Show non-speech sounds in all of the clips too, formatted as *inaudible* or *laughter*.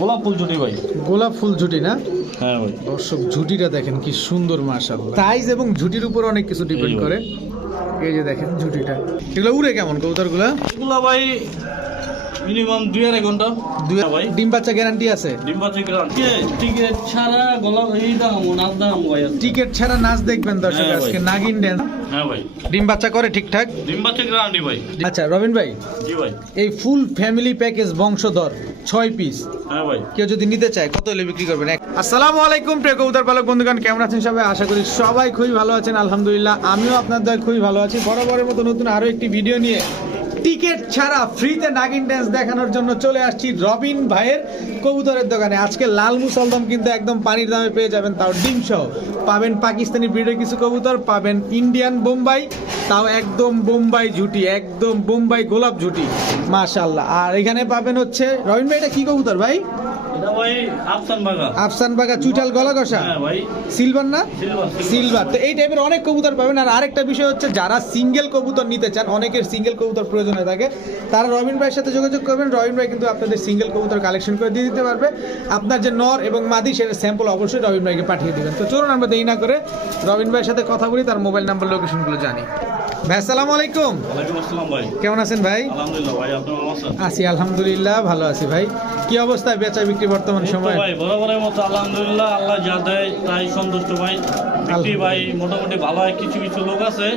গোলাপ ফুল ঝুটি ভাই। গোলাপ ফুল ঝুটি না? হ্যাঁ ভাই। দর্শক ঝুটিটা দেখেন কি সুন্দর মাশাআল্লাহ। সাইজ এবং ঝুটির উপর অনেক কিছু ডিপেন্ড করে। এই যে দেখেন ঝুটিটা এগুলো উড়ে কেমন কবুতরগুলো? এগুলো ভাই মিনিমাম দুই আড়াই ঘণ্টা। দুই ভাই। ডিম বাচ্চা গ্যারান্টি আছে? ডিম্বা চিকেন টিকিট ছাড়া এই দাম নাচ দাম ভাই টিকিট ছাড়া নাচ দেখবেন দর্শক হ্যাঁ আজকে নাগিন ড্যান্স হ্যাঁ ভাই। ডিম বাচ্চা করে ঠিকঠাক? ডিম্বা চিকেন আন্টি ভাই। আচ্ছা রবিন ভাই। জি ভাই। এই ফুল ফ্যামিলি প্যাকেজ বংশধর ছয় পিস হ্যাঁ ভাই। কেউ যদি নিতে চায় কত হলে বিক্রি করবেন? আসসালামু আলাইকুম প্রিয় কবুতর পালক বন্ধুগণ কেমন আছেন সবাই? আশা করি সবাই খুবই ভালো আছেন আলহামদুলিল্লাহ। আমিও আপনার দয় খুবই ভালো আছি। বরাবরের মতো নতুন আরও একটি ভিডিও নিয়ে টিকিট ছাড়া ফ্রিতে নাগিন ড্যান্স দেখানোর জন্য চলে আসছি রবিন ভাইয়ের কবুতরের দোকানে। আজকে লাল মুসলদম কিন্তু একদম পানির দামে পেয়ে যাবেন তাও ডিম সহ। পাবেন পাকিস্তানি ব্রিডের কিছু কবুতর, পাবেন ইন্ডিয়ান বোম্বাই, তাও একদম বোম্বাই ঝুটি, একদম বোম্বাই গোলাপ ঝুটি মাশাল্লাহ আর এখানে পাবেন হচ্ছে, রবিন ভাই, এটা কি কবুতর ভাই ভাই? আফসান বাগা। চুইটাল গলা কষা সিলভার না? Silver silver. তো এই টাইপের অনেক কবুতর পাবেন। আর আরেকটা বিষয় হচ্ছে যারা সিঙ্গেল কবুতর নিতে চান অনেকের সিঙ্গেল কবুতর প্রয়োজন হয়ে থাকে। তারা রবিন ভাইয়ের সাথে যোগাযোগ করবেন। রবিন ভাই কিন্তু আপনাদের সিঙ্গেল কবুতর কালেকশন করে দিয়ে দিতে পারবে। আপনার যে নর এবং মাদি সেটা স্যাম্পল অবশ্যই রবিন ভাইকে পাঠিয়ে দেবেন। তো চলুন আমরা দেরি না করে রবিন ভাইয়ের সাথে কথা বলি তার মোবাইল নাম্বার লোকেশনগুলো জানি। ভাই আসসালামু আলাইকুম। আসসালাম ভাই। কেমন আছেন ভাই? আলহামদুলিল্লাহ ভাই আপনি আছেন? আছি আলহামদুলিল্লাহ ভালো আছি ভাই। কি অবস্থায় বেচা বিক্রি বর্তমান সময়? ভাই বরাবরের মতো আলহামদুলিল্লাহ আল্লাহ যা দেয় তাই সন্তুষ্ট ভাই। বিক্রি ভাই মোটামুটি ভালো হয় কিছু কিছু লোক আছে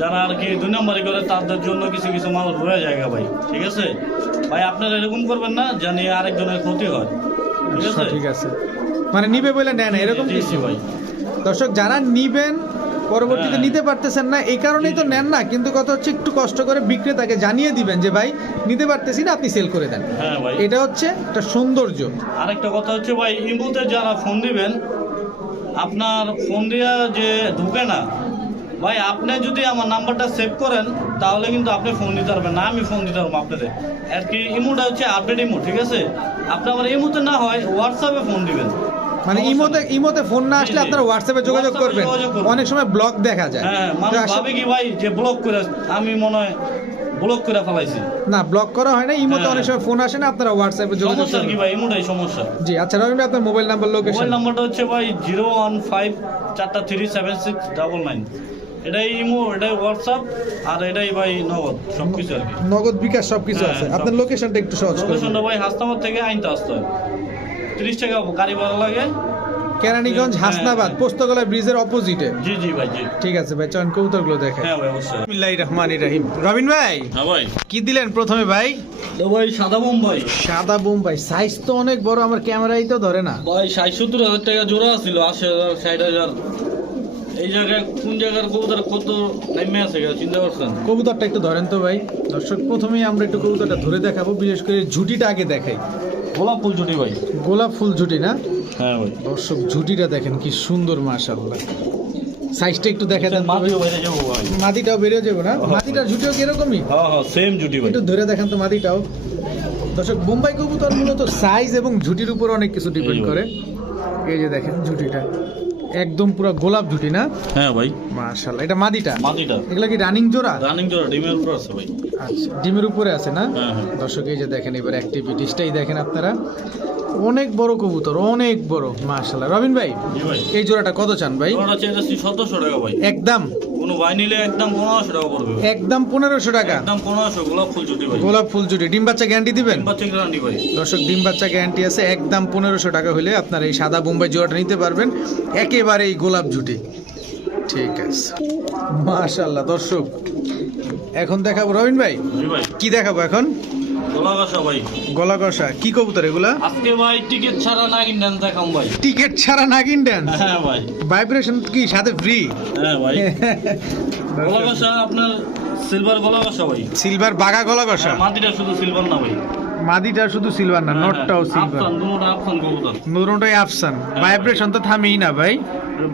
যারা আর কি দুই নম্বরই করে তাদের জন্য কিছু কিছু মাল রয়ে জায়গা ভাই ঠিক আছে? ভাই আপনারা এরকম করবেন না জানি আরেকজনের ক্ষতি হয় ঠিক আছে? ঠিক আছে। মানে নিবে বলে নেন এরকম কিছু? ভাই। দর্শক যারা নিবেন পরবর্তীতে হ্যাঁ। নিতে পারতেছেন না এই কারণেই তো। নেন না কিন্তু কথা হচ্ছে একটু কষ্ট করে বিক্রেতাকে জানিয়ে দিবেন যে ভাই নিতে পারতেছি না আপনি সেল করে দেন। হ্যাঁ এটা হচ্ছে একটা সৌন্দর্য। আরেকটা কথা হচ্ছে ভাই ইমুতে যারা ফোন দিবেন আপনার ফোন দিয়া যে ঢুকে না ভাই আপনি যদি আমার নাম্বারটা সেভ করেন তাহলে কিন্তু আপনি ফোন দিতে পারবেন না আমি ফোন দিতে পারব আপনাদের। আর কি ইমোটা হচ্ছে আপডেট ইমো ঠিক আছে? আপনি আমার ইমোতে না হয় হোয়াটসঅ্যাপে ফোন দিবেন। মানে ইমোতে। ইমোতে ফোন না আসলে আপনারা হোয়াটসঅ্যাপে যোগাযোগ করবেন। অনেক সময় ব্লক দেখা যায়। হ্যাঁ আসলে- ভাবে কি ভাই যে ব্লক করে আমি মনে হয় ব্লক করে ফেলাইছি। না ব্লক করা হয় না ইমোতে হ্যাঁ। অনেক সময় ফোন আসে না আপনারা হোয়াটসঅ্যাপে যোগাযোগ সমস্যা কি ভাই? ইমোটাই সমস্যা। জি আচ্ছা রবীন্দ্র আপনার মোবাইল নাম্বার লোকেশন মোবাইল নাম্বারটা হচ্ছে ভাই জিরো ওয়ান ফাইভ চারটা three seven six double nine এটাই ইমো এটাই হোয়াটসঅ্যাপ আর এটাই ভাই নগদ সব কিছু আর কি। নগদ বিকাশ সবকিছু হ্যাঁ, আছে। আপনার লোকেশনটা একটু সহজ করে লোকেশনটা ভাই হাসনাবাদ থেকে আইনতে আসতে হয়। তিরিশ টাকা গাড়ি ভাড়া লাগে। কেরানীগঞ্জ হ্যাঁ, হাসনাবাদ হ্যাঁ। পোস্তগোলা ব্রিজের অপোজিটে। জি জি ভাই জি। ঠিক আছে ভাই চয়ন কবুতরগুলো দেখেন। হ্যাঁ ভাই অবশ্যই। বিসমিল্লাহির রহমানির রহিম। রবিন ভাই হ্যাঁ ভাই। কি দিলেন প্রথমে ভাই? তো ভাই সাদা বোম্বাই। সাদা বোম্বাই সাইজ তো অনেক বড় আমার ক্যামেরাই তো ধরে না। ভাই ষাট সত্তর হাজার টাকা জোড়া ছিল আশি হাজার ষাট হাজার। এই জায়গায় কোন জায়গার কবুতর কত নেমে আছে গা, চিন্তা করছেন কবুতরটা একটু ধরেন তো ভাই। দর্শক প্রথমেই আমরা একটু কবুতরটা ধরে দেখাবো বিশেষ করে ঝুটিটা আগে দেখাই। গোলাপ ফুল ঝুটি ভাই। গোলাপ ফুল ঝুটি না? হ্যাঁ ভাই। দর্শক ঝুটিটা দেখেন কি সুন্দর মাশাআল্লাহ। সাইজটা একটু দেখা দেন তো বেরিয়ে যাব ভাই। মাদিটাও বেরিয়ে যাবে না? মাদিটার ঝুটিও কি এরকমই? হ্যাঁ হ্যাঁ সেম ঝুটি ভাই। একটু ধরে দেখেন তো মাটিটাও। দর্শক বোম্বাই কবুতর মূলত সাইজ এবং ঝুটির উপর অনেক কিছু ডিপেন্ড করে। এই যে দেখেন ঝুটিটা একদম পুরো গোলাপ ঝুটি না? হ্যাঁ ভাই। মাশাআল্লাহ এটা মাদিটা? মাদিটা। এগুলা কি রানিং জোড়া? রানিং জোড়া ডিমের উপর আছে ভাই। আচ্ছা ডিমের উপরে আছে না? হ্যাঁ, হ্যাঁ। দর্শক এই যে দেখেন এবার অ্যাক্টিভিটিসটাই দেখেন আপনারা। অনেক বড় কবুতর অনেক বড় মাশাআল্লাহ। রবিন ভাই এই জোড়াটা কত চান ভাই? জোড়া চাই সতেরোশো টাকা ভাই। একদম। কোনো ভাই নিলে একদম পনেরোশো টাকা পড়বে। একদম পনেরোশো টাকা? একদম পনেরোশো গোলাপ ফুল জুটি ভাই। গোলাপ ফুল জুটি ডিম বাচ্চা গ্যারান্টি দিবেন? বাচ্চা গ্যারান্টি ভাই। দর্শক ডিম বাচ্চা গ্যারান্টি আছে। একদম পনেরোশো টাকা হলে আপনার এই সাদা বোম্বাই জোড়াটা নিতে পারবেন। একেবারে এই গোলাপ জুটি ঠিক আছে। মাশাল্লাহ দর্শক এখন দেখাবো। রবিন ভাই। কি দেখাবো এখন? গলা কষা কি কবুতর এগুলা? আজকে ভাই টিকিট ছাড়া নাগিন ড্যান্স দেখাম ভাই। টিকিট ছাড়া নাগিন ড্যান্স হ্যাঁ ভাই। ভাইব্রেশন কি? সাথে ফ্রি হ্যাঁ ভাই। *laughs* গলা কষা আপনার সিলভার গলা কষা ভাই। সিলভার বাগা গলা কষা মাটিটা শুধু সিলভার না ভাই। মাদিটা শুধু সিলভার না হ্যাঁ, নটটাও হ্যাঁ, সিলভার আফসান দুটোটা আফসান ভাইব্রেশন তো থামেই না ভাই।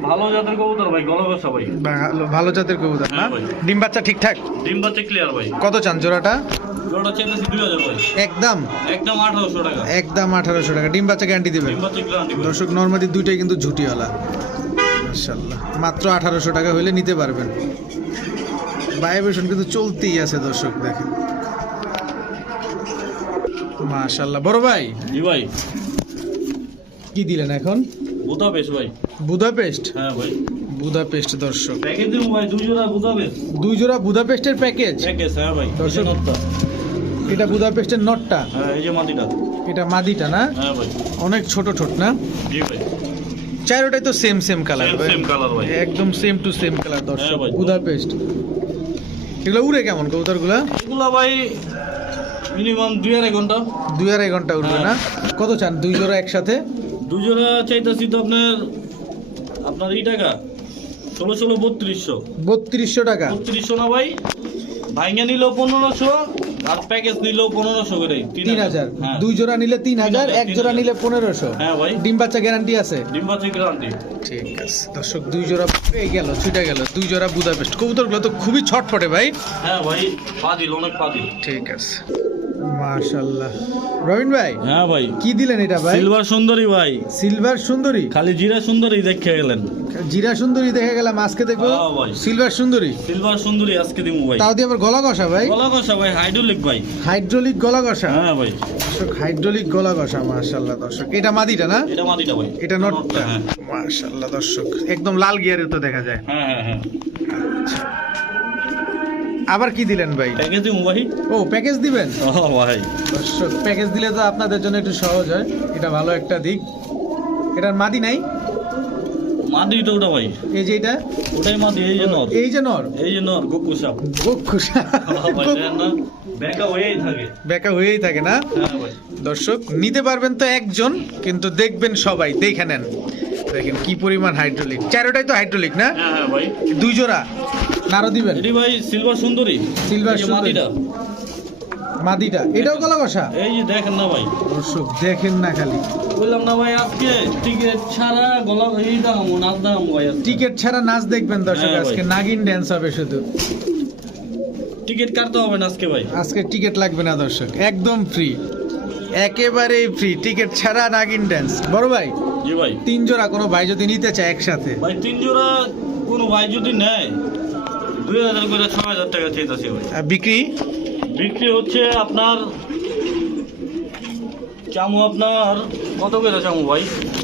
ভালো জাতের কবুতর ভাই গোলাপ আসা ভাই। ভালো- জাতের কবুতর না? হ্যাঁ ডিম বাচ্চা ঠিকঠাক? ডিম বাচ্চা ক্লিয়ার ভাই। কত চান জোড়াটা? জোড়াটা চাইতেছি দুই হাজার ভাই। একদম? একদম আঠারোশো টাকা। একদম আঠারোশো টাকা। ডিম বাচ্চা গ্যারান্টি দিবেন? ডিম বাচ্চা গ্যারান্টি দর্শক নর্মালি দুইটাই কিন্তু ঝুটিওয়ালা। মাশাল্লাহ মাত্র আঠারোশো টাকা হইলে নিতে পারবেন। ভাইব্রেশন কিন্তু চলতেই আছে দর্শক দেখেন। মাশাল্লাহ বড় ভাই জি ভাই। কি দিলেন এখন? বেশ ভাই। বুদাপেস্ট হ্যাঁ ভাই। বুদাপেস্ট দর্শক। প্যাকেজ দিব ভাই দুই জোড়া বেশ দুই জোড়া বুদাপেস্টের প্যাকেজ প্যাকেজ হ্যাঁ ভাই দর্শক। এটা বুদাপেস্টের নটটা? হ্যাঁ এই যে মাটিটা। এটা মাদিটা না? হ্যাঁ ভাই। অনেক ছোট ছোট না? জি ভাই। চারোটাই তো same same colour Same, same colour ভাই। একদম সেম টু সেম কালার দর্শক। ভাই। বুদাপেস্ট এগুলো উড়ে কেমন কবুতরগুলা? এগুলা ভাই মিনিমাম দুই আড়াই ঘণ্টা। দুই আড়াই ঘণ্টা উঠবে না? হ্যাঁ। কত চান? দুই জোড়া একসাথে? দুই জোড়া চাইতেছি তো আপনার আপনার এই টাকা ষোলো ষোলো বত্রিশশো। বত্রিশশো টাকা। বত্রিশশো না ভাই ভাইঙ্গা নিলেও পনেরোশো আর প্যাকেজ নিলেও পনেরোশো করে তিন হাজার। হ্যাঁ। দুই জোড়া নিলে তিন হাজার এক জোড়া নিলে পনেরোশো। হ্যাঁ ভাই। ডিম বাচ্চা গ্যারান্টি আছে? ডিম্বা থেকে গ্যারান্টি ঠিক আছে। দর্শক দুই জোড়া পেয়ে গেল ছুটে গেল দুই জোড়া বুদাপেস্ট। কবুতরগুলো তো খুবই ছটফটে ভাই। হ্যাঁ ভাই পাদিল অনেক পাদিল। ঠিক আছে। মাশাল্লাহ রবিন ভাই হ্যাঁ ভাই। কি দিলেন এটা ভাই? সিলভার সুন্দরী ভাই। সিলভার সুন্দরী? খালি জিরা সুন্দরী দেখে গেলেন। জিরা সুন্দরী দেখে গেলাম আজকে দেখব হ্যাঁ। সিলভার সুন্দরী। সিলভার সুন্দরী আজকে দিমু ভাই। তাও দিয়ে আবার গলা কষা ভাই? গলা কষা ভাই হাইড্রোলিক ভাই। হাইড্রোলিক গলা কষা হ্যাঁ ভাই। দর্শক হাইড্রোলিক গলা কষা মাশাল্লাহ দর্শক। এটা মাদিটা না? এটা মাটিটা ভাই। এটা নটটা। হ্যাঁ। মাশাল্লাহ দর্শক একদম লাল গিয়ারে তো দেখা যায়। হ্যাঁ হ্যাঁ হ্যাঁ। আবার কি দিলেন ভাই? প্যাকেজ ভাই ও প্যাকেজ দিবেন? ও ভাই দর্শক প্যাকেজ দিলে তো আপনাদের জন্য একটু সহজ হয়। এটা ভালো একটা দিক। এটার মাদি নাই? মাটিটা ওটা ভাই এই যে এটা? ওটাই মাটি এই যে নর। এই যে নর? এই যে নর গোকু সাপ। গোক্ষুষা ভাই দেখেন না বেকা হয়েই থাকে। বেকা হয়েই থাকে না? হ্যাঁ দর্শক নিতে পারবেন তো একজন কিন্তু দেখবেন সবাই। দেখে নেন। দেখেন কি পরিমাণ হাইড্রোলিক চারোটাই তো হাইড্রোলিক না? হ্যাঁ হ্যাঁ ভাই। দুই জোড়া। নারো দিবেন। এটি ভাই সিলভার সুন্দরী। এই সুন্দরী। মাদিটা এটাও গলা কষা এই যে দেখেন না ভাই। দর্শক দেখেন না খালি। বললাম না ভাই আজকে টিকিট ছাড়া গলা এই দাম নাচ দাম ভাই। টিকিট ছাড়া নাচ দেখবেন দর্শক হ্যাঁ আজকে। নাগিন ড্যান্স হবে শুধু। টিকিট কাটতে হবে না আজকে ভাই। আজকে টিকিট লাগবে না দর্শক। একদম ফ্রি একেবারেই ফ্রি টিকিট ছাড়া নাগিন ড্যান্স বড় ভাই জি ভাই। তিন জোড়া কোনো ভাই যদি নিতে চায় একসাথে? ভাই তিন জোড়া কোনো ভাই যদি নেয় দুই হাজার করে ছ হাজার টাকা চাইতেছি ভাই। আর বিক্রি? বিক্রি হচ্ছে আপনার চামু আপনার কত করে চামু ভাই?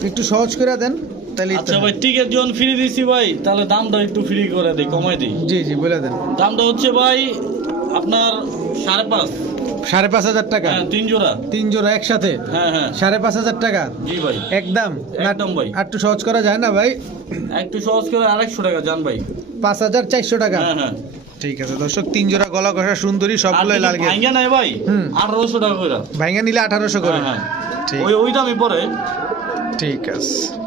একটু সহজ করে দেন তাহলে আচ্ছা ভাই টিকিট যখন ফ্রি দিছি ভাই তাহলে দামটা একটু ফ্রি করে দিই কমাই দিই। জি জি বলে দেন। দামটা হচ্ছে ভাই আপনার সাড়ে পাঁচ। সাড়ে পাঁচ হাজার টাকা। হ্যাঁ তিন জোড়া। তিন জোড়া একসাথে? হ্যাঁ হ্যাঁ। সাড়ে পাঁচ হাজার টাকা? জি ভাই। একদম? একদম ভাই। আর একটু সহজ করা যায় না ভাই? একটু সহজ করে আড়াইশো টাকা জান ভাই। পাঁচ হাজার চারশো টাকা? হ্যাঁ ঠিক আছে দর্শক তিন জোড়া গলা কষা সুন্দরী সবগুলোই লাল গিয়ে ভাঙ্গা নাই ভাই। আঠারোশো টাকা করে। ভাইঙ্গা নিলে আঠারোশো করে। ঠিক। ওই ওই দামই পরে ঠিক আছে।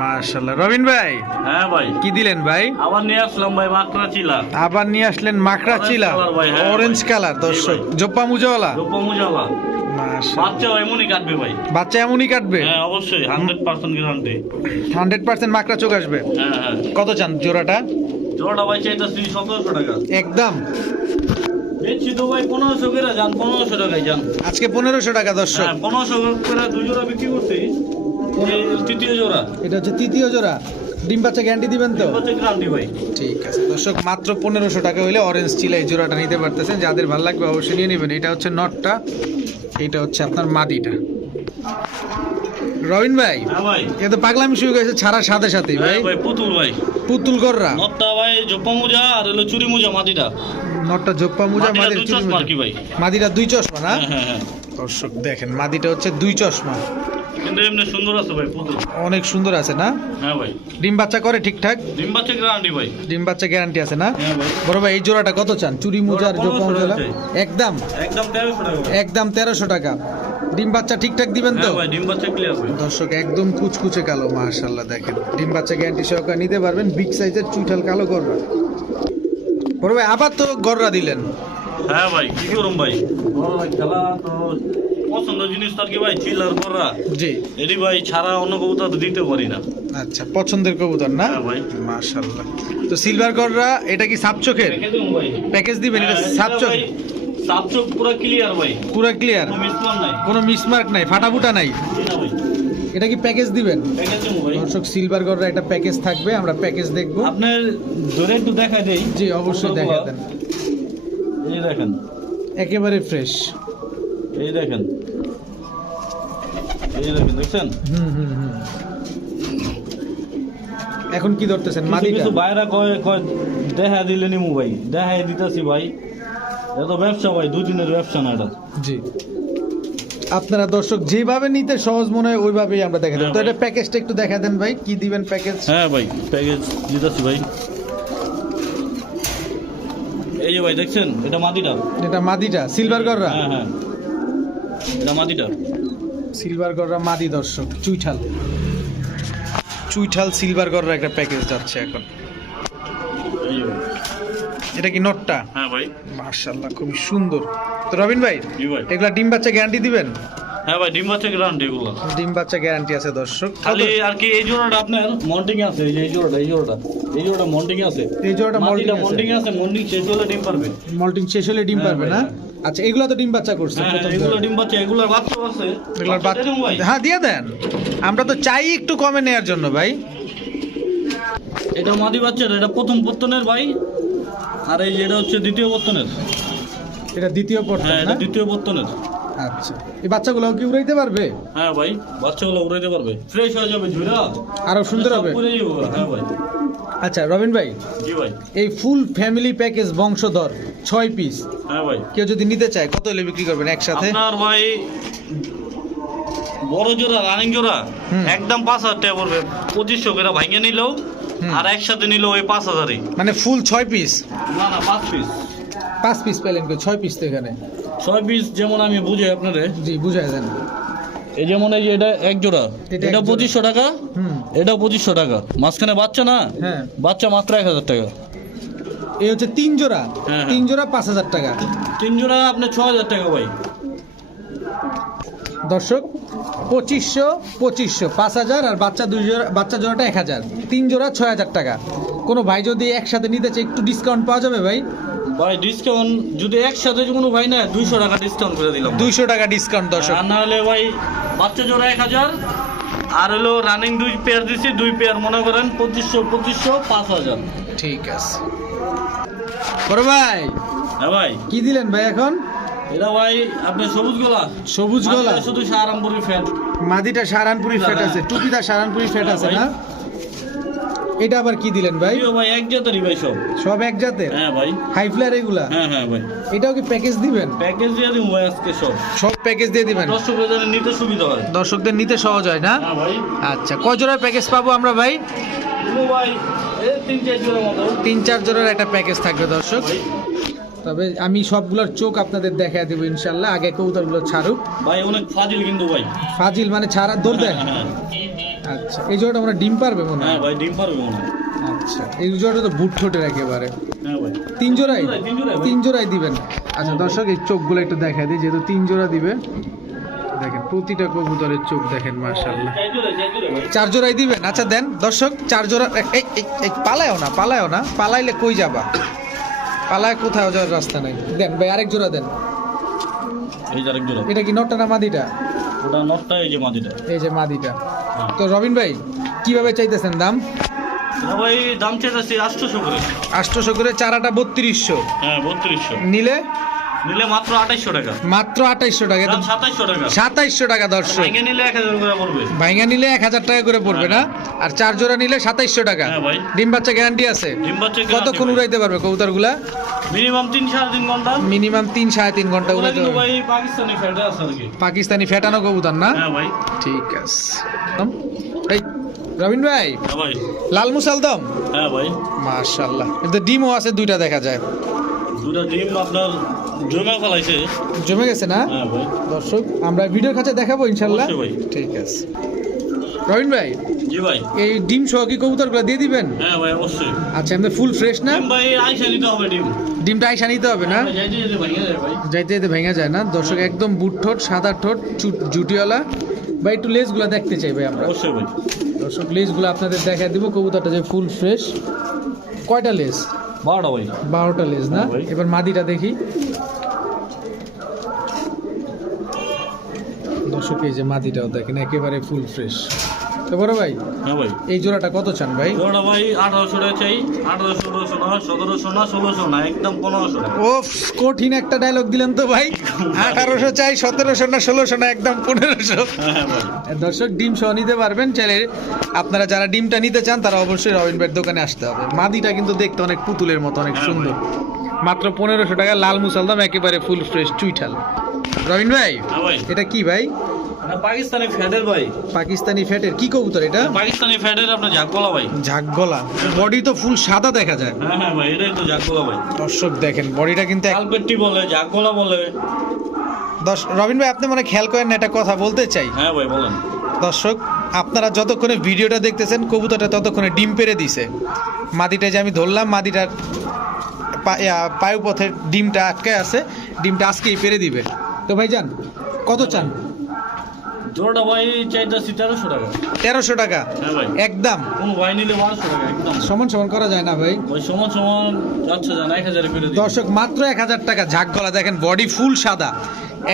মার্শাল্লাহ রবিন ভাই হ্যাঁ ভাই। কি দিলেন ভাই? আবার নিয়ে আসলাম ভাই মাকড়া চিলা। আবার নিয়ে আসলেন মাকড়া চিলা? ভাই, হ্যাঁ অরেঞ্জ কালার দর্শক। ভাই। মুজাওয়ালা? মুজালা মাশাআল্লাহ। বাচ্চা এমনই কাটবে ভাই। বাচ্চা এমনই কাটবে? হ্যাঁ অবশ্যই hundred percent guarantee hundred percent মাকড়া চোখ আসবে? হ্যাঁ হ্যাঁ। কত চান জোড়াটা? জোড়াটা ভাই চাইতেছি সতেরোশো টাকা। একদম। বেচছি তো ভাই পনেরোশো করে যান পনেরোশো টাকায় যান। আজকে পনেরোশো টাকা দর্শক। হ্যাঁ পনেরোশো করে দুই জোড়া বিক্রি করছি। তৃতীয় জোড়া। এটা হচ্ছে তৃতীয় জোড়া। ডিম বাচ্চা গ্যারান্টি দিবেন তো? গ্যারান্টি ভাই। ঠিক আছে। দর্শক মাত্র পনেরোশো টাকা হলে অরেঞ্জ চিলা এই জোড়াটা নিতে পারতেছেন। যাদের ভালো লাগবে অবশ্যই নিয়ে নেবেন। এটা হচ্ছে নটটা। এটা হচ্ছে আপনার মাদিটা। রবিন ভাই হ্যাঁ এ তো পাগলামি শুরু করেছে ছাড়ার সাথে সাথে ভাই হ্যাঁ ভাই। পুতুল ভাই। পুতুল গররা। নটটা ভাই জোপা মোজা আর হলো চুরি মোজা মাটিটা নটটা জোপ্পা মুজা মাদিরা চুরি চশমা মুজা। মাদিরা দুই চশমা না? হ্যাঁ। দর্শক দেখেন মাদিটা হচ্ছে দুই চশমা। কিন্তু এমনি সুন্দর আছে ভাই পুতুল। অনেক সুন্দর আছে না? হ্যাঁ ভাই। ডিম বাচ্চা করে ঠিকঠাক? ডিম বাচ্চা গ্যারান্টি ভাই। ডিম বাচ্চা গ্যারান্টি আছে না? হ্যাঁ ভাই। বড় ভাই এই জোড়াটা কত চান? চুরি মুজার জোড়া জোপ্পা 1500 মুজালা চাই। একদম? একদম তেরোশো টাকা একদম তেরোশো টাকা। ডিম বাচ্চা ঠিকঠাক দিবেন তো? হ্যাঁ ভাই ডিম বাচ্চা ক্লিয়ার ভাই। দর্শক একদম কুচকুচে কালো মাশাল্লাহ দেখেন। ডিম বাচ্চা গ্যারান্টি সহকারে নিতে পারবেন বিগ সাইজের চুইঠাল কালো গররা। বড় ভাই আবার তো গররা দিলেন। হ্যাঁ ভাই কি করুম ভাই? খেলা তো পছন্দ জিনিস তো আর কি ভাই? চিলার করা জি। এটি ভাই ছাড়া অন্য কবুতর দিতে পারি না। আচ্ছা পছন্দের কবুতর না? হ্যাঁ ভাই। মাশাল্লাহ তো সিলভার গররা এটা কি সাপ চোখের? প্যাকেজ দিবেন এটা হ্যাঁ, সাপ চোখ সাপ চোখ পুরো ক্লিয়ার ভাই। পুরো ক্লিয়ার কোনো মিসমার্ক নাই। ফাটাফুটা নাই? এটা কি প্যাকেজ দিবেন? দর্শক সিলভার গররা একটা প্যাকেজ থাকবে আমরা প্যাকেজ দেখব। আপনার ধরে একটু দেখা দেই। জি অবশ্যই দেখা দেন। এই দেখেন। একেবারে ফ্রেশ এই দেখেন। এই দেখেন দেখছেন? হুম হুম হুম এখন কি ধরতেছেন? মাদিটা কিছু বাইরা কয় কয় দেখা দিলে নিমু ভাই দেখাই দিতেছি ভাই। এটা ব্যবসা ভাই দুদিনের ব্যবসা না এটা। জি। আপনারা দর্শক যেভাবে নিতে সহজ মনে হয় ওইভাবেই আমরা দেখা দেব। হ্যাঁ তো এটা প্যাকেজটা একটু দেখা দেন ভাই কি দিবেন প্যাকেজ হ্যাঁ ভাই প্যাকেজ দিতেছি ভাই। এই যে ভাই দেখছেন? এটা মাদিটা এটা মাদিটা সিলভার গররা হ্যাঁ হ্যাঁ। এটা মাদিটা সিলভার গররা মাদি দর্শক চুইঠাল। চুইঠাল সিলভার গররা একটা প্যাকেজ যাচ্ছে এখন। এটা কি নটটা? হ্যাঁ ভাই। মার্শাল্লাহ খুবই সুন্দর। তো রবিন ভাই এগুলা ডিম বাচ্চা গ্যারান্টি দিবেন? হ্যাঁ ভাই ডিম বাচ্চা গ্রান্ট এগুলো। ডিম বাচ্চা গ্যারান্টি আছে দর্শক। খালি আর কি এই জোড়াটা আপনার? মন্টিং আছে এই যে এই জোড়াটা এই জোড়াটা। এই জোড়াটা মন্টিং আছে। এই জোড়াটা মল্টিং মন্টিং আছে। মন্টিং শেষ হলে ডিম পারবে। মল্টিং শেষ হলে ডিম হ্যাঁ পারবে না? হ্যাঁ। আচ্ছা এগুলো তো ডিম বাচ্চা করছে হ্যাঁ এগুলো ডিম বাচ্চা এগুলোর বাচ্চা আছে। এগুলোর বাচ্চা হ্যাঁ দিয়ে দেন। আমরা তো চাই একটু কমে নেওয়ার জন্য ভাই। এটা মাদি বাচ্চা এটা প্রথম পত্তনের ভাই। আর এই যে এটা হচ্ছে দ্বিতীয় পত্তনের এটা দ্বিতীয় পর্ব হ্যাঁ এটা দ্বিতীয় পত্তনের আচ্ছা। এই বাচ্চাগুলো কি উড়াইতে পারবে? হ্যাঁ ভাই বাচ্চাগুলো উড়াইতে পারবে। ফ্রেশ হয়ে যাবে ঝুড়া আরও সুন্দর হবে। হ্যাঁ ভাই। আচ্ছা রবিন ভাই জি ভাই। এই ফুল ফ্যামিলি প্যাকেজ বংশধর ছয় পিস হ্যাঁ ভাই। কেউ যদি নিতে চায় কত হলে বিক্রি করবেন একসাথে? আপনার ভাই বড় জোড়া রানিং জোড়া। একদম পাঁচ হাজার টাকা পড়বে। পঁচিশশো করে ভাঙে নিলেও আর একসাথে নিল ওই পাঁচ হাজারই। মানে ফুল ছয় পিস? না না পাঁচ পিস। পাঁচ পিস পেলেন কেউ ছয় পিস তো এখানে। ছয় পিস যেমন আমি বুঝাই আপনারে জি বুঝাই দেন। এই যেমন এই যে এটা এক জোড়া। এটা এটা। পঁচিশশো টাকা। হুম। এটাও পঁচিশশো টাকা। মাঝখানে বাচ্চা না? হ্যাঁ। বাচ্চা মাত্র এক হাজার টাকা। এই হচ্ছে তিন জোড়া। হ্যাঁ। তিন জোড়া পাঁচ হাজার টাকা। তিন জোড়া আপনার ছ হাজার টাকা ভাই। দর্শক পঁচিশশো পঁচিশশো পাঁচ হাজার আর বাচ্চা দুই জোড়া বাচ্চা জোড়াটা এক হাজার। তিন জোড়া ছয় হাজার টাকা। কোনো ভাই যদি একসাথে নিতে চায় একটু ডিসকাউন্ট পাওয়া যাবে ভাই? ভাই ডিসকাউন্ট যদি একসাথে কোনো ভাই না দুইশো টাকা ডিসকাউন্ট করে দিলাম। দুইশো টাকা ডিসকাউন্ট দর্শক। আর না হলে ভাই বাচ্চা জোড়া এক হাজার আর হলো রানিং দুই পেয়ার দিছি দুই পেয়ার মনে করেন পঁচিশশো পঁচিশশো পাঁচ হাজার। ঠিক আছে। বড় ভাই হ্যাঁ ভাই। কি দিলেন ভাই এখন? এটা ভাই আপনার সবুজ গোলা। সবুজ গলা। শুধু সারামপুরি ফ্যাট মাদিটা সারানপুরি ফ্যাট আছে টুপিটা সারানপুরি ফ্যাট আছে। না? এটা আবার কি দিলেন ভাই? ও ভাই এক জাতেরই ভাই সব। সব এক জাতের? হ্যাঁ ভাই। হাই ফ্লার এগুলা? হ্যাঁ হ্যাঁ ভাই। এটাও কি প্যাকেজ দিবেন? প্যাকেজ দিয়ে দিব ভাই আজকে সব। সব প্যাকেজ দিয়ে দিবেন? দর্শকদের নিতে সুবিধা হয়। দর্শকদের নিতে সহজ হয় না? হ্যাঁ ভাই। আচ্ছা কয় জোড়ার প্যাকেজ পাবো আমরা ভাই? ভাই তিন চার জোড়ার মতো। তিন চার জোড়ার একটা প্যাকেজ থাকবে দর্শক। তবে আমি সবগুলোর চোখ আপনাদের দেখা দেবো ইনশাল্লাহ। আগে কবুতরগুলো ছাড়ুক। ভাই অনেক ফাজিল কিন্তু ভাই। ফাজিল মানে ছাড়া দৌড় দেয়? হ্যাঁ আচ্ছা এই জোড়াটা আমরা ডিম পারবে মনে হ্যাঁ? হয় ভাই ডিম পারবে মনে হয়। আচ্ছা এই জোড়াটা তো বুট ঠোঁটের একেবারে। হ্যাঁ ভাই। তিন জোড়াই? তিন জোড়াই, দিবেন? আচ্ছা দর্শক এই চোখগুলো একটু দেখা দিই যেহেতু তিন জোড়া দিবে। দেখেন প্রতিটা কবুতরের চোখ দেখেন মার্শাল্লাহ চার জোড়া জোড়া জোড়াই দিবেন? আচ্ছা দেন দর্শক চার জোড়া এই পালায়ও না পালায়ও না। পালাইলে কই যাবা? পালায় কোথাও যাওয়ার রাস্তা নাই। দেন ভাই আরেক জোড়া দেন। এই যে আরেক জোড়া। এটা কি নটটা না মাদিটা? ওটা নটটা এই যে মাদিটা। এই যে মাদিটা। হ্যাঁ। তো রবিন ভাই কীভাবে চাইতেছেন দাম? ভাই দাম চাইতেছি আটশোশো করে। আটশোশো করে চারাটা বত্রিশশো। হ্যাঁ বত্রিশশো। নিলে? নিলে মাত্র টাকা। মাত্র টাকা দাম টাকা। সাতাইশশো টাকা দর্শক। ভেঙে নিলে পড়বে। নিলে এক হাজার টাকা করে পড়বে না? আর চার জোড়া নিলে সাতাইশশো টাকা। হ্যাঁ ভাই। ডিম বাচ্চা গ্যারান্টি আছে? ডিম বাচ্চা কতক্ষণ উড়াইতে পারবে কবুতরগুলা? মিনিমাম তিন সাড়ে তিন ঘণ্টা। মিনিমাম তিন সাড়ে তিন ঘণ্টা উড়াইতে পারবে। ভাই পাকিস্তানি ফেটে আছে পাকিস্তানি ফেটানো কবুতর না? হ্যাঁ ভাই। ঠিক আছে। এই রবিন ভাই। হ্যাঁ লাল মুসালদম? হ্যাঁ ভাই। ডিমও আছে দুইটা দেখা যায়। দুটা ডিম আপনার জমে ফেলাইছে জমে গেছে না? হ্যাঁ ভাই। দর্শক আমরা ভিডিওর কাছে দেখাবো ইনশাল্লাহ। ভাই। ঠিক আছে। রবিন ভাই জি ভাই। এই ডিম সহ কি কবুতরগুলো দিয়ে দিবেন? হ্যাঁ ভাই অবশ্যই। আচ্ছা আমাদের ফুল ফ্রেশ না? ভাই আইসা নিতে হবে ডিম। ডিমটা আইসা নিতে হবে না? যাইতে যেতে ভেঙে যায় যাইতে ভেঙে যায় না? দর্শক একদম বুট ঠোঁট সাদা ঠোঁট জুটিওয়ালা। ভাই একটু লেজগুলো দেখতে চাই ভাই আমরা। অবশ্যই ভাই। দর্শক লেজগুলো আপনাদের দেখা দিব কবুতরটা যে ফুল ফ্রেশ কয়টা লেজ? বারোটা ভাই বারোটা লেজ না। এবার মাদিটা দেখি। দর্শক এই যে মাদিটাও দেখেন একেবারে ফুল ফ্রেশ তো বড় ভাই হ্যাঁ ভাই। এই জোড়াটা কত চান ভাই? ওটা ভাই আঠারোশো টাকা চাই আঠারোশো সতেরোশো না ষোলোশো না একদম পনেরোশো। ও কঠিন একটা ডায়লগ দিলেন তো ভাই। আঠারোশো চাই সতেরোশো না ষোলোশো না একদম পনেরোশো। দর্শক ডিম সহ নিতে পারবেন চাইলে আপনারা যারা ডিমটা নিতে চান তারা অবশ্যই রবিন ভাইয়ের দোকানে আসতে হবে। মাদিটা কিন্তু দেখতে অনেক পুতুলের মতো অনেক হ্যাঁ সুন্দর। মাত্র পনেরোশো টাকা লাল মুসালদাম একেবারে ফুল ফ্রেশ চুইঠাল। রবিন ভাই হ্যাঁ এটা কি ভাই? পাকিস্তানি ফ্যাটের ভাই। পাকিস্তানি ফ্যাটের। কি কবুতর এটা? পাকিস্তানি ফ্যাটের আপনার ঝাকলা ভাই। ঝাকগলা বডি তো ফুল সাদা দেখা যায়। হ্যাঁ হ্যাঁ ভাই এটাই তো ঝাকলা ভাই। দর্শক দেখেন বডিটা কিন্তু কালপেট্টি বলে ঝাকলা বলে। দশ রবিন ভাই আপনি মানে খেয়াল করেন একটা কথা বলতে চাই। হ্যাঁ ভাই বলেন। দর্শক আপনারা যতক্ষণে ভিডিওটা দেখতেছেন কবুতরটা ততক্ষণে ডিম পেরে দিছে। মাদিটা যে আমি ধরলাম মাদিটার পায়ুপথের ডিমটা আটকে আছে। ডিমটা আজকেই পেরে দিবে। তো ভাই যান কত চান? জোড়াটা ভাই চাইতেছি তেরোশো টাকা। তেরোশো টাকা? হ্যাঁ ভাই। একদম? কোন ভাই নিলে বারোশো টাকা একদম। সমান সমান করা যায় না ভাই? ওই সমান সমান যাচ্ছে যান এক হাজারে দর্শক মাত্র এক হাজার টাকা ঝাঁক গলা। দেখেন বডি ফুল সাদা।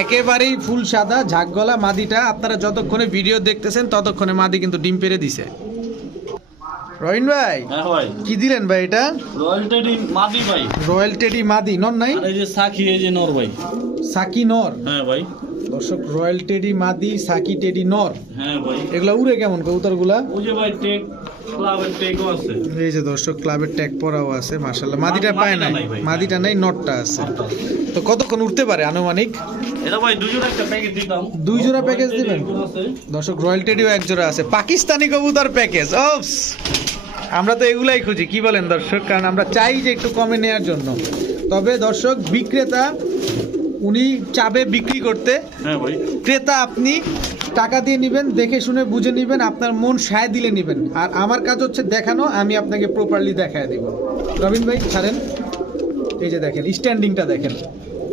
একেবারেই ফুল সাদা ঝাঁক গলা। মাদিটা আপনারা যতক্ষণে ভিডিও দেখতেছেন ততক্ষণে মাদি কিন্তু ডিম পেরে দিছে। রহিন ভাই হ্যাঁ ভাই। কি দিলেন ভাই এটা? রয়্যালটি মাদি ভাই। রয়্যাল টেডি মাদি। নর নাই? এই যে সাকি এই যে নর ভাই। সাকি নর? হ্যাঁ ভাই। দর্শক রয়্যাল টেডি মাদি সাকি টেডি নর। হ্যাঁ ভাই। এগুলা উড়ে কেমন কবুতরগুলা ওই যে ভাই টেক ক্লাবের টেকও আছে। এই যে দর্শক ক্লাবের ট্যাগ পরাও আছে মাশাল্লাহ মাদিটা পায় নাই। মাদিটা নাই। নটটা আছে। তো কতক্ষণ উঠতে পারে আনুমানিক? এটা ভাই দুজোর একটা প্যাকেজ দিতাম। দুই জোড়া package Royal দিবেন? দর্শক রয়্যাল টেডিও এক জোড়া আছে। পাকিস্তানি কবুতর প্যাকেজ ওপস আমরা তো এগুলাই খুঁজি কি বলেন দর্শক? কারণ আমরা চাই যে একটু কমে নেওয়ার জন্য। তবে দর্শক বিক্রেতা উনি চাবে বিক্রি করতে। হ্যাঁ ভাই। ক্রেতা আপনি টাকা দিয়ে নেবেন দেখে শুনে বুঝে নেবেন আপনার মন সায় দিলে নেবেন। আর আমার কাজ হচ্ছে দেখানো আমি আপনাকে প্রপারলি দেখায় দিব। রবিন ভাই ছাড়েন। এই যে দেখেন স্ট্যান্ডিংটা দেখেন।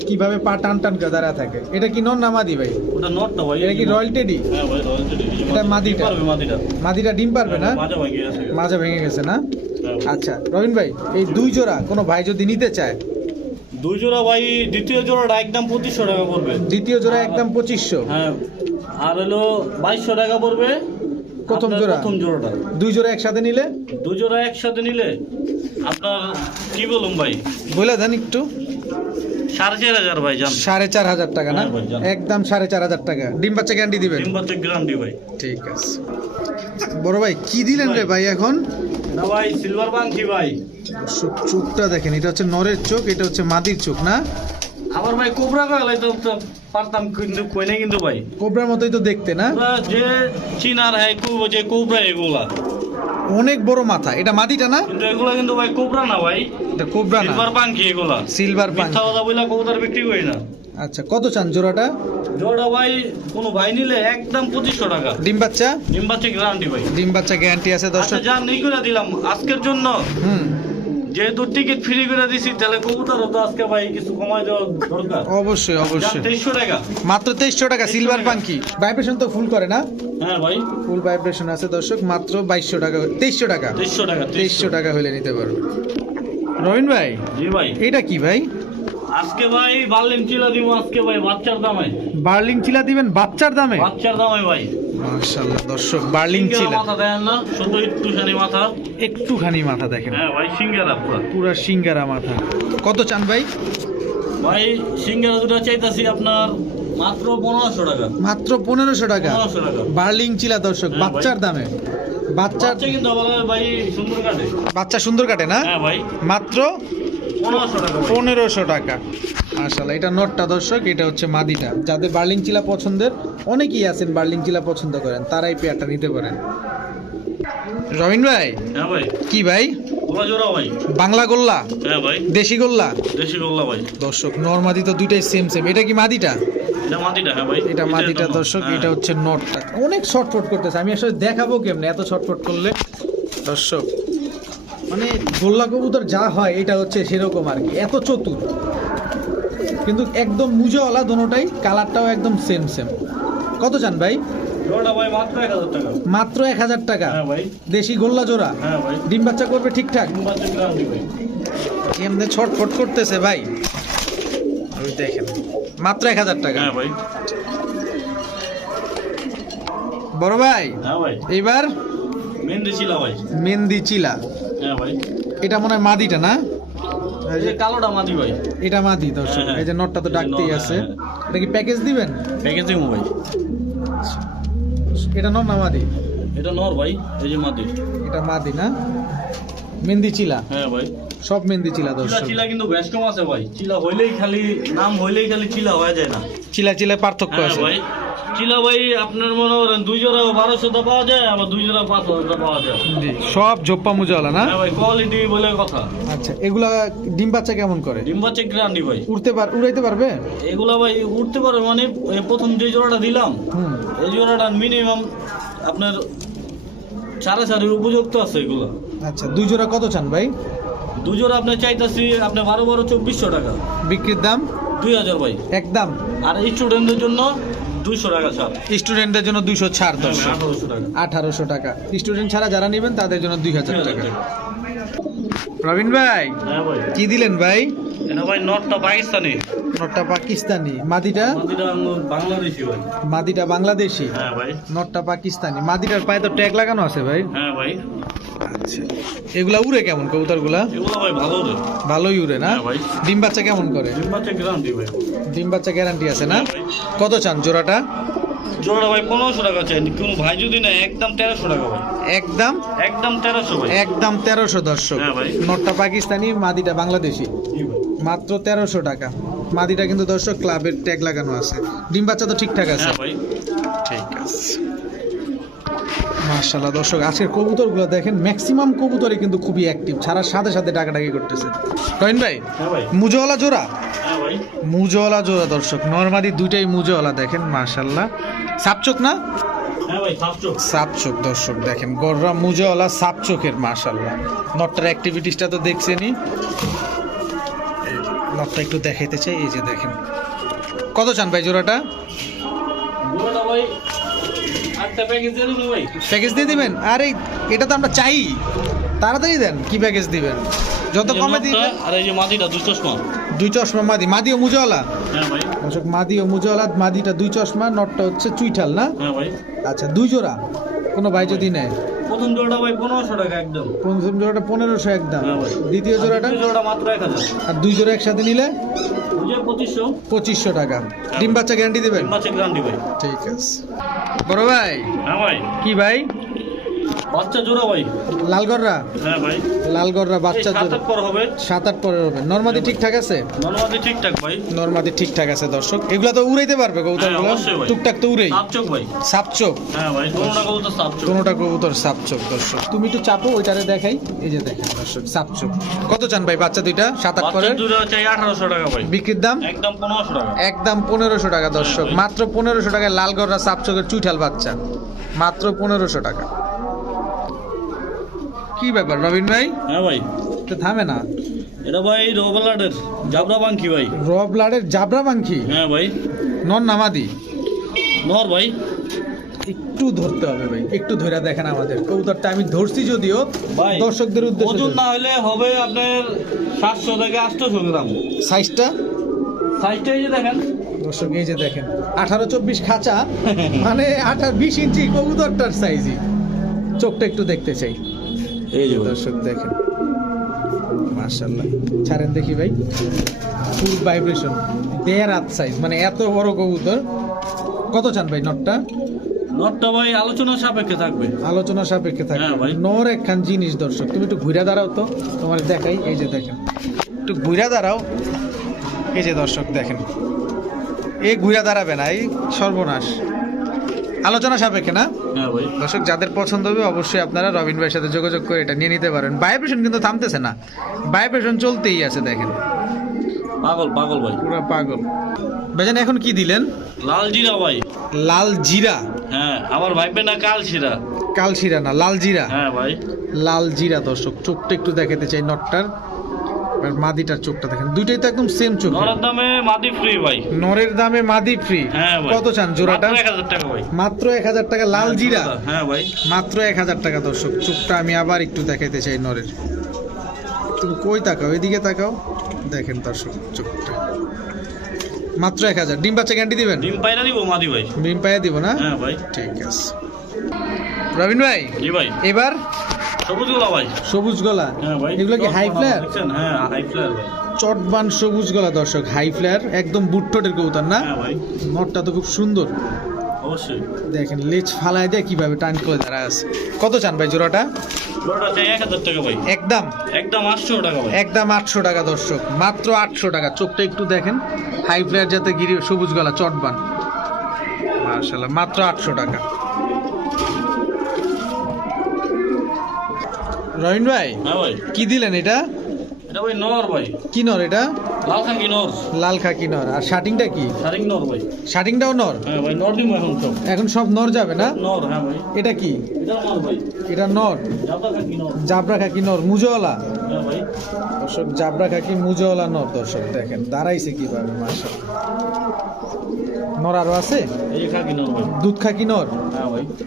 কীভাবে পা টান টান করে দাঁড়া থাকে। এটা কি নন নামাদি ভাই? ওটা নটটা ভাই এটা কি রয়্যাল টেডি? হ্যাঁ ভাই রয়্যাল টেডি। এটা মাদিটা? পারবে মাদিটা। মাদিটা ডিম পারবে না? মাঝে ভাই গিয়ে আছে মাজা ভেঙে গেছে না? হ্যাঁ। আচ্ছা রবিন ভাই এই দুই জোড়া কোনো ভাই যদি নিতে চায় দুই জোড়া ভাই দ্বিতীয় জোড়াটা একদম পঁচিশশো টাকা পড়বে। দ্বিতীয় জোড়া একদম পঁচিশশো। হ্যাঁ আর হলো বাইশশো টাকা পড়বে। প্রথম জোড়া? প্রথম জোড়াটা। দুই জোড়া একসাথে নিলে? দু জোড়া একসাথে নিলে আপনার কি বলুন ভাই? বলে দেন একটু। সাড়ে চার হাজার ভাই জান। সাড়ে চার হাজার টাকা না? হ্যাঁ। একদম সাড়ে চার হাজার টাকা। ডিম বাচ্চা গ্যারান্টি দিবেন? ডিম বাচ্চা গ্যারান্টি ভাই। ঠিক আছে। বড় ভাই কি দিলেন রে ভাই এখন? না ভাই সিলভার বাংছি ভাই। চোখটা দেখেন এটা হচ্ছে নরের চোখ এটা হচ্ছে মাদির চোখ না? আমার ভাই কোবরা তো তো পারতাম কিন্তু কই নাই কিন্তু ভাই। কোবরার মতোই তো দেখতে না? যে চিনার হ্যাঁ যে কোবরা এগুলা। অনেক বড় মাথা এটা মাদিটা না? কিন্তু এগুলা কিন্তু ভাই কোবরা না ভাই। এটা কোবরা না। সিলভার বাংকি এগুলা। সিলভার মিথ্যা কথা বইলা কবুতর বিক্রি করি না। আচ্ছা কত চান জোড়াটা? জোড়া ভাই কোনো ভাই নিলে একদম পঁচিশশো টাকা। ডিম বাচ্চা? ডিম বাচ্চা গ্যারান্টি ভাই। ডিম বাচ্চা গ্যারান্টি আছে আচ্ছা দর্শক যা নেই করে দিলাম। আজকের জন্য হুম। যেহেতু টিকিট ফ্রি করে দিছি তাহলে কবুতরও তো আজকে ভাই কিছু কমাই দেওয়া দরকার। অবশ্যই অবশ্যই। তেইশশো টাকা। মাত্র তেইশশো টাকা সিলভার পাঙ্কি ভাইব্রেশন তো ফুল করে না? হ্যাঁ ভাই। ফুল ভাইব্রেশন আছে দর্শক মাত্র বাইশশো টাকা তেইশশো টাকা। তেইশশো টাকা তেইশশো। টাকা হলে নিতে পারবে রবিন ভাই জি ভাই। এটা কি ভাই? আজকে ভাই বার্লিন চিলা দিব আজকে ভাই বাচ্চার দামে। বার্লিং চিলা দিবেন বাচ্চার দামে? বাচ্চার দামে ভাই। মাশাআল্লাহ দর্শক বার্লিং চিলা। মাথা দেন না শুধু একটুখানি মাথা। একটুখানি মাথা দেখেন। হ্যাঁ ভাই সিঙ্গেরা পুরো পুরা সিঙ্গারা মাথা। কত চান ভাই? ভাই সিঙ্গেরা দুটো চাইতাছি আপনার মাত্র পনেরোশো টাকা। মাত্র পনেরোশো টাকা? পনেরোশো টাকা। বার্লিং চিলা দর্শক হ্যাঁ, বাচ্চার দামে। বাচ্চা কিন্তু ভাই সুন্দর কাটে। বাচ্চা সুন্দর কাটে না? হ্যাঁ ভাই। মাত্র পনেরোশো টাকা মাশাল্লাহ এটা নটটা দর্শক এটা হচ্ছে মাদিটা। যাদের বার্লিং চিলা পছন্দের অনেকেই আছেন বার্লিং চিলা পছন্দ করেন তারাই পেয়ারটা নিতে পারেন। রবিন ভাই? হ্যাঁ ভাই। কি ভাই? বাংলা গোল্লা? হ্যাঁ ভাই। দেশি গোল্লা? দেশি গোল্লা ভাই। দর্শক নর্মাদি তো দুইটাই সেম সেম এটা কি মাদিটা? এটা মাটিটা হ্যাঁ মাদিটা দর্শক। এটা হচ্ছে নটটা। অনেক শর্টফট করতেছে আমি আসলে দেখাবো কেমনে এত শর্টফট করলে। দর্শক মানে গোল্লা কবুতর যা হয় এটা হচ্ছে সেরকম আর কি। এত চতুর। কিন্তু একদম মুজোওয়ালা দোনোটাই কালারটাও একদম সেম সেম কত চান ভাই? মাত্র এক হাজার টাকা। হ্যাঁ দেশি গোল্লা জোড়া? হ্যাঁ ডিম বাচ্চা করবে ঠিকঠাক? এমনি ছটফট করতেছে ভাই? দেখেন। মাত্র এক হাজার টাকা। হ্যাঁ বড় ভাই এইবার মেহেন্দি ছিল ভাই। মেহেন্দি চিলা। হ্যাঁ ভাই। এটা মনে হয় মাদিটা না? কালোটা মাদি ভাই। এটা মাদি দর্শক। হ্যাঁ, এই যে নটটা তো ডাকতেই আছে। হ্যাঁ, এটা কি প্যাকেজ দিবেন? প্যাকেজিং ভাই। এটা নর না মাদি? এটা নর ভাই এই যে মাদি। এটা মাদি না? মেহেন্দি চিলা? হ্যাঁ ভাই। সব মেহেন্দি চিলা দর্শক। চিলা কিন্তু বেশ কম আছে ভাই। চিলা হইলেই খালি নাম হইলেই খালি চিলা হয়ে যায় না। চিলা চিলা পার্থক্য হ্যাঁ আছে। ভাই। চিলা ভাই আপনার মনে করেন দুই জোড়া বারোশো পাওয়া যায় আবার দুই জোড়া পাঁচ হাজার পাওয়া যায়। জি সব জোপ্পা মুজাওয়ালা না? হ্যাঁ ভাই কোয়ালিটি বলে কথা। আচ্ছা এগুলা ডিম বাচ্চা কেমন করে? ডিম বাচ্চা গ্রান্ডি ভাই। উড়তে পার উড়াইতে পারবে? এগুলা ভাই উঠতে পারে মানে এই প্রথম যে জোড়াটা দিলাম এই জোড়াটা মিনিমাম আপনার সাড়ে চারের উপযুক্ত আছে এগুলো। আচ্ছা দুই জোড়া কত চান ভাই? দু জোড়া আপনি চাইতেছি আপনি বারো বারো চব্বিশশো টাকা। বিক্রির দাম? দুই হাজার ভাই। একদম। আর স্টুডেন্টদের জন্য দুইশো টাকা ছাড়। স্টুডেন্টদের জন্য দুইশো ছাড় দর্শক আঠারোশো টাকা। স্টুডেন্ট ছাড়া যারা নেবেন তাদের জন্য দুই হাজার টাকা। প্রবীণ ভাই হ্যাঁ কি দিলেন ভাই? ভাই নটটা পাকিস্তানি। নটটা পাকিস্তানি। মাদিটা মাদিটা বাংলাদেশি ভাই। মাদিটা বাংলাদেশি? হ্যাঁ ভাই। নটটা পাকিস্তানি। মাদিটার পায়ে তো ট্যাগ লাগানো আছে ভাই। হ্যাঁ ভাই। আচ্ছা। এগুলা উড়ে কেমন কবুতরগুলা? ভাই ভালো ভালোই উড়ে না? হ্যাঁ ডিম বাচ্চা কেমন করে? ডিম বাচ্চা গ্যারান্টি আছে না? হ্যাঁ কত চান জোড়াটা? জোড়া ভাই পনেরোশো টাকা চাই। কোনো ভাই যদি না একদম তেরোশো টাকা ভাই। একদম? একদম তেরোশো ভাই। একদম তেরোশো দর্শক। হ্যাঁ নটটা পাকিস্তানি মাদিটা বাংলাদেশি। মাত্র তেরোশো টাকা। মাদিটা কিন্তু দর্শক ক্লাবের ট্যাগ লাগানো আছে। ডিম বাচ্চা তো ঠিকঠাক আছে। ঠিক আছে। মার্শাল্লাহ দর্শক আজকের কবুতরগুলো দেখেন ম্যাক্সিমাম কবুতরই কিন্তু খুবই অ্যাক্টিভ ছাড়ার সাথে সাথে ডাকাডাকি করতেছে। রহিন ভাই হ্যাঁ মুজওয়ালা জোড়া? হ্যাঁ মুজওয়ালা জোড়া দর্শক নর্মাদি দুইটাই মুজওয়ালা দেখেন মার্শাল্লাহ সাপচোক না? হ্যাঁ সাপচোক দর্শক দেখেন গররা মুজওয়ালা সাপচোকের মার্শাল্লাহ নটটার অ্যাক্টিভিটিসটা তো দেখছেনই। নটটা একটু দেখাইতে চাই এই যে দেখেন। কত চান ভাই জোড়াটা? জোড়াটা ভাই প্যাকেজ দিয়ে দিবেন? আরে এটা তো আমরা চাই। তাড়াতাড়ি দেন কি প্যাকেজ দিবেন? যত কমে দিবেন আর এই যে মাদিটা দুই চশমা। দুই চশমা মাদি মাদি ও মুজওয়ালা? হ্যাঁ ভাই। মাদি ও মুজওয়ালা মাদিটা দুই চশমা নটটা হচ্ছে চুইঠাল না? হ্যাঁ ভাই। আচ্ছা দুই জোড়া। কোনো ভাই যদি নেয়। প্রথম জোড়াটা ভাই পনেরোশো টাকা একদম। প্রথম জোড়াটা পনেরোশো একদম। হ্যাঁ দ্বিতীয় জোড়াটা? জোড়াটা মাত্র এক হাজার। আর দুই জোড়া একসাথে নিলে? পঁচিশশো। পঁচিশশো টাকা। ডিম বাচ্চা গ্যারান্টি দেবেন? ভাই। ঠিক আছে। বড় ভাই? হ্যাঁ ভাই। কি ভাই? বাচ্চা জোড়া ভাই? লালগড়রা? হ্যাঁ ভাই। লালগড়রা এই বাচ্চা জোড়া। আট পর হবে। সাত আট পরের হবে। নর্মাদি ঠিকঠাক আছে? ঠিকঠাক ভাই। নর্মাদি ঠিকঠাক আছে দর্শক। এগুলা তো উড়াইতে পারবে কবুতরগুলো। হ্যাঁ। টুকটাক তো উড়েই। সাপচোক ভাই। সাপচোক হ্যাঁ ভাই দোনোটা কবুতর সাপচোক কোনোটা কবুতর সাপচোক দর্শক। তুমি একটু চাপো ওইটারে দেখাই। এই যে দেখেন দর্শক সাপচোক কত চান ভাই বাচ্চা দুইটা? সাত আট দুটো চাই আঠারোশো টাকা ভাই। বিক্রির দাম? একদম পনেরোশো টাকা। একদম পনেরোশো টাকা দর্শক। মাত্র পনেরোশো টাকায় লালগড়রা সাপচোকের চুইঠাল বাচ্চা। মাত্র পনেরোশো টাকা। কি ব্যাপার রবিন ভাই? হ্যাঁ ভাই। তো থামে না। এটা ভাই রোবালাটের জাবরা পাঙ্কি ভাই। র ব্লাডের জাবরা পাঙ্খি হ্যাঁ ভাই। নন নামাদি। নর ভাই। একটু ধরতে হবে ভাই একটু ধরে দেখেন আমাদের। কবুতরটা আমি ধরছি যদিও ভাই দর্শকদের ওজন না হলে হবে আপনার সাতশো থেকে আটশোশো গ্রাম। সাইজটা? সাইজটা এই যে দেখেন। দর্শক এই যে দেখেন। আঠারো চব্বিশ খাঁচা মানে আঠারো বিশ ইঞ্চি কবুতরটার সাইজই। চোখটা একটু দেখতে চাই। এই যে দর্শক দেখেন মার্শাল্লাহ ছাড়েন দেখি ভাই ফুল ভাইব্রেশন দেড় হাত সাইজ মানে এত বড় কবুতর। কত চান ভাই নটটা? নটটা ভাই আলোচনা সাপেক্ষে থাকবে। আলোচনা সাপেক্ষে থাকে হ্যাঁ। নর একখান জিনিস দর্শক তুমি একটু ঘুরে দাঁড়াও তো তোমার দেখাই এই যে দেখেন। একটু ঘুরে দাঁড়াও। এই যে দর্শক দেখেন এই ঘুরে দাঁড়াবে না এই সর্বনাশ। আলোচনা সাপেক্ষে না? হ্যাঁ ভাই। দর্শক যাদের পছন্দ হবে অবশ্যই আপনারা রবিন ভাইয়ের সাথে যোগাযোগ করে এটা নিয়ে নিতে পারেন। ভাইব্রেশন কিন্তু থামতেছে না। ভাইব্রেশন চলতেই আছে দেখেন। পাগল পাগল ভাই। পুরো পাগল। ভাইজান এখন কি দিলেন? লাল জিরা ভাই। লাল জিরা? হ্যাঁ আমার ভাইবে না কাল ছিড়া কাল জিরা না লাল জিরা? হ্যাঁ ভাই। লাল জিরা দর্শক চোখটা একটু দেখাতে চাই নটটার। আর মাদিটার চোখটা দেখেন। দুইটাই তো একদম সেম চোখ। নরের দামে মাদি ফ্রি ভাই। নরের দামে মাদি ফ্রি হ্যাঁ কত চান জোড়াটা? টাকা ভাই। মাত্র এক হাজার টাকা লাল জিরা। হ্যাঁ ভাই। মাত্র এক হাজার টাকা দর্শক। চোখটা আমি আবার একটু দেখাইতে চাই নরের। তুমি কই তাকাও? এদিকে তাকাও। দেখেন দর্শক চোখটা। মাত্র এক হাজার। ডিম বাচ্চা গ্যান্টি দিবেন? ডিম পাইরা দিব মাদি ভাই। ডিম পাইয়া দিব না? হ্যাঁ ভাই। ঠিক আছে। রবিন ভাই জি ভাই। এবার সবুজ গোলা ভাই। সবুজ গলা? হ্যাঁ ভাই এগুলো কি হাই ফ্লেয়ার হ্যাঁ হাই ফ্লেয়ার ভাই। চটবান সবুজ গলা দর্শক হাই ফ্লেয়ার একদম বুটটোটের কবুতর না? হ্যাঁ ভাই। নটটা তো খুব সুন্দর। অবশ্যই। দেখেন লেজ ফালায় দেয় কীভাবে টান করে দাঁড়া আছে। কত চান ভাই জোড়াটা? একদম। একদম আটশো টাকা একদম আটশো টাকা দর্শক মাত্র আটশো টাকা। চোখটা একটু দেখেন হাই ফ্লেয়ার যাতে গিরি সবুজ গলা চটবান। মার্শাল্লাহ মাত্র আটশো টাকা। রহিন ভাই হ্যাঁ কি দিলেন এটা? এটা ভাই নর ভাই। কি নর এটা? লাল খাকি নর। লাল খাকি নর। আর কি? নর ভাই। হ্যাঁ ভাই নর দিমু এখন সব। এখন সব নর যাবে না? নর হ্যাঁ ভাই। এটা কি? এটা নর ভাই। এটা নর? জাদা খাকি নর। জাবরা খাকি নর মুজওয়ালা? হ্যাঁ ভাই। দর্শক জাবরা খাকি মুজওয়ালা নর দর্শক দেখেন দাঁড়াইছে কীভাবে নর আরও আছে? ভাই। দুধ খাকি নর?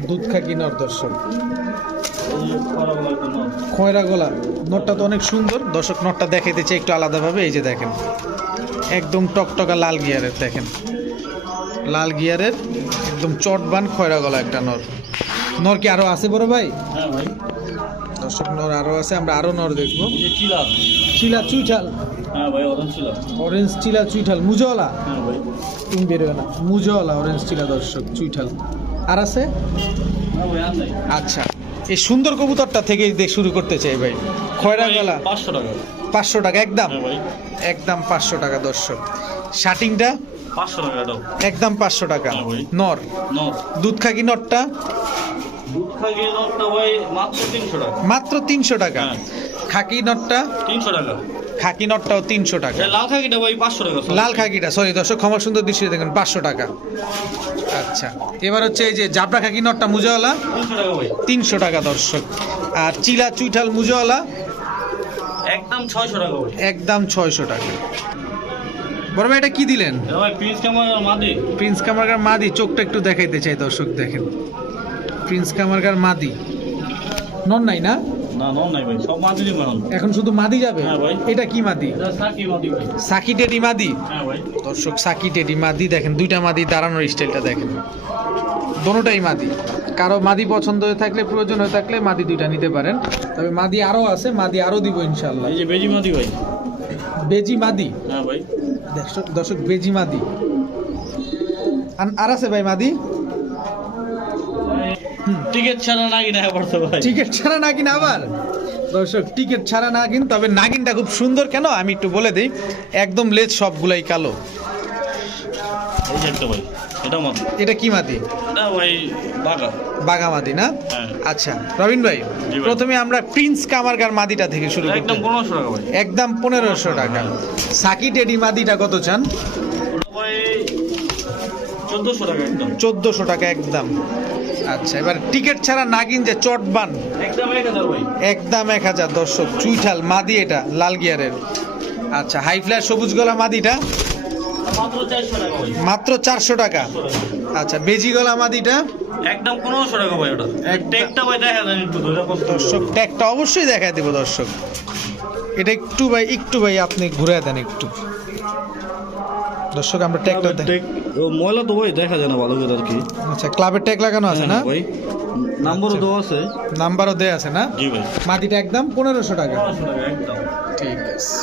দুধ খাকি নর দর্শক। খয়রা গোলা? নরটা তো অনেক সুন্দর। দর্শক দেখাইতে চাই একটু আলাদাভাবে। এই যে দেখেন একদম টকটকা লাল গিয়ারের দেখেন। লাল গিয়ারের একদম চটবান খয়রা গলা একটা নর। নর কি আরও আছে বড় ভাই? হ্যাঁ ভাই। দর্শক নর আরও আছে আমরা আরও নর দেখব। চিলা। চুইঠাল। হ্যাঁ অরেঞ্জ চিলা। চুইঠাল মুজওয়ালা? হ্যাঁ তুমি বেরোবে না মুজওয়ালা অরেঞ্জ চিলা দর্শক চুইঠাল। আর আছে? আচ্ছা। এই সুন্দর কবুতরটা থেকে দেখ শুরু করতে চাই ভাই। খয়রা গলা। পাঁচশো টাকা। পাঁচশো টাকা একদম? হ্যাঁ একদম পাঁচশো টাকা দর্শক। শাটিংটা? পাঁচশো টাকা একদম পাঁচশো টাকা। হ্যাঁ নর। নর। দুধ খাকি নরটা? তিনশো টাকা। মাত্র তিনশো টাকা। হ্যাঁ। খাকি নটটা? তিনশো টাকা। খাকি নটটাও তিনশো টাকা। লাল খাগিটা ভাই পাঁচশো টাকা লাল খাকিটা সরি দর্শক ক্ষমা সুন্দর দৃষ্টি দেখেন পাঁচশো টাকা। আচ্ছা এবার হচ্ছে এই যে জাবরা খাকি নটটা মুজাওয়ালা তিনশো টাকা দর্শক। আর চিলা চুইঠাল মুজাওয়ালা একদম ছয়শো টাকা একদম ছয়শো টাকা। বড় ভাই এটা কি দিলেন? প্রিন্স কামারগার মাদি। চোখটা একটু দেখাইতে চাই দর্শক দেখেন। প্রিন্স কামারগার মাদি। নন নাই না? না নন নাই ভাই সব মাদি দিব এখন। শুধু মাদি যাবে? হ্যাঁ ভাই। এটা কি মাদি? সাকি মাদি ভাই। সাকি টেডি মাদি? হ্যাঁ ভাই। দর্শক সাকি টেডি মাদি দেখেন দুইটা মাদি দাঁড়ানোর স্টাইলটা দেখেন। দোনোটাই মাদি। কারও মাদি পছন্দ হয়ে থাকলে প্রয়োজন হয়ে থাকলে মাদি দুইটা নিতে পারেন। তবে মাদি আরও আছে মাদি আরও দিব ইনশাল্লাহ এই যে বেজি মাদি ভাই। বেজি মাদি? হ্যাঁ ভাই। দর্শক বেজি মাদি। আর আছে ভাই মাদি? টিকিট ছাড়া নাকি না পড়তে ভাই। টিকিট ছাড়া নাগিন আবার? দর্শক টিকিট ছাড়া নাগিন তবে নাগিনটা খুব সুন্দর কেন? আমি একটু বলে দিই একদম লেজ সবগুলাই কালো। এটা কি ভাই বাঘা। বাগামাদি না? হ্যাঁ। আচ্ছা রবিন ভাই প্রথমে আমরা প্রিন্স কামারগার মাদিটা থেকে শুরু এটা করতে একদম পনেরোশো টাকা ভাই। একদম পনেরোশো টাকা। সাকি টেডি মাদিটা কত চান? ওটা ভাই চোদ্দোশো টাকা একদম। চোদ্দোশো টাকা একদম। আচ্ছা এবার টিকিট ছাড়া নাগিন যে চটবান। একদম এক হাজার ভাই। একদম দর্শক চুইঠাল মাদি এটা লাল গিয়ারের। আচ্ছা হাই ফ্ল্যাশ সবুজ গলা মাদিটা? মাত্র চারশো টাকা আচ্ছা বেজি গলা মাদিটা? একদম পনেরোশো টাকা ভাই ওটা। টেকটা ভাই দেখা যায় একটু দর্শক ট্যাগটা অবশ্যই দেখায় দেবো দর্শক। এটা একটু ভাই একটু ভাই আপনি ঘুরে দেন একটু। দর্শক আমরা ট্যাগটা দেখ ও ময়লা তো ভাই দেখা যায় না ভালো করে আর কি। আচ্ছা ক্লাবের ট্যাগ লাগানো আছে না? হ্যাঁ, ভাই। নাম্বারও দেওয়া আছে। নাম্বারও দেয়া আছে না? জি ভাই। মাটিটা একদম পনেরোশো টাকা। একদম। ঠিক আছে।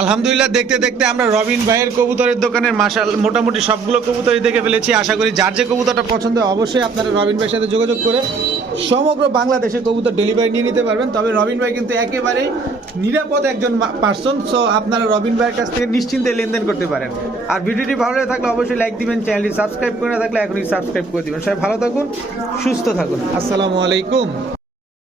আলহামদুলিল্লাহ দেখতে দেখতে আমরা রবিন ভাইয়ের কবুতরের দোকানের মাসাল মোটামুটি সবগুলো কবুতরই দেখে ফেলেছি। আশা করি যার যে কবুতরটা পছন্দ হয় অবশ্যই আপনারা রবিন ভাইয়ের সাথে যোগাযোগ করে সমগ্র বাংলাদেশে কবুতর ডেলিভারি নিয়ে নিতে পারবেন। তবে রবিন ভাই কিন্তু একেবারেই নিরাপদ একজন পার্সন সো আপনারা রবিন ভাইয়ের কাছ থেকে নিশ্চিন্তে লেনদেন করতে পারেন। আর ভিডিওটি ভালো লাগে থাকলে অবশ্যই লাইক দিবেন চ্যানেলটি সাবস্ক্রাইব করে থাকলে এখনই সাবস্ক্রাইব করে দিবেন। সবাই ভালো থাকুন, সুস্থ থাকুন। আসসালামু আলাইকুম।